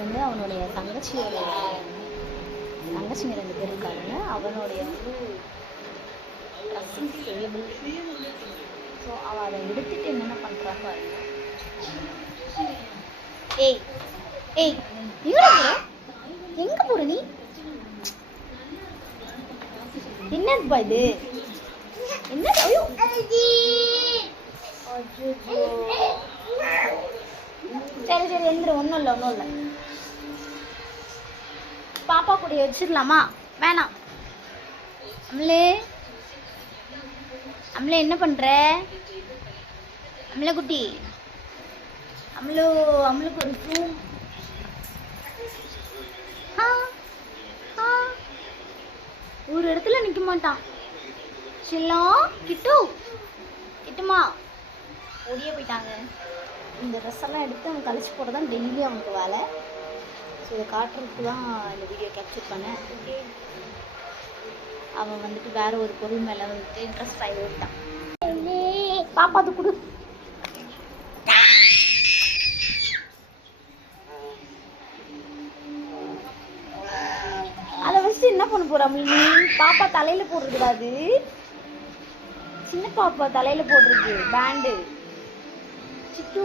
வந்து அவனுடைய தங்கச்சிங்க 2 பேர் இருக்காங்க. அவனுடைய வந்து ட்ரெஸ்ஸிங் டேபிள். ஸோ அவள் அதை எடுத்துட்டு என்னென்ன பண்ணுறா பாருங்க. ஏய் ஏய் எங்க போற நீ? என்னப்பா இது? என்ன? ஐயோ சரி சரி எந்திர. ஒன்றும் இல்லை. பாப்பா கூட வச்சிடலாமா? வேணாம். அம்லே என்ன பண்ற? அம்ல குட்டி, அம்லுக்கு ஒரு ரூம். ஒரு இடத்துல நிற்க மாட்டான். சில்லம் கிட்டுமா ஓடியே போயிட்டாங்க. இந்த ட்ரெஸ் எல்லாம் எடுத்து அவன் கழிச்சு போட தான் டெய்லி அவனுக்கு வேலை. ஸோ இதை காட்டுறதுக்கு தான் இந்த வீடியோ கேப்சர் பண்ணேன். ஓகே, அவன் வந்துட்டு வேற ஒரு பொருள் மேலே வந்துட்டு இன்ட்ரெஸ்ட் ஆகி விட்டான். பாப்பா அது கொடு. அதை வச்சுட்டு என்ன பண்ண போறா? பாப்பா தலையில போடுறதுடாது. சின்ன பாப்பா தலையில போடுறது பேண்டு. சிட்டு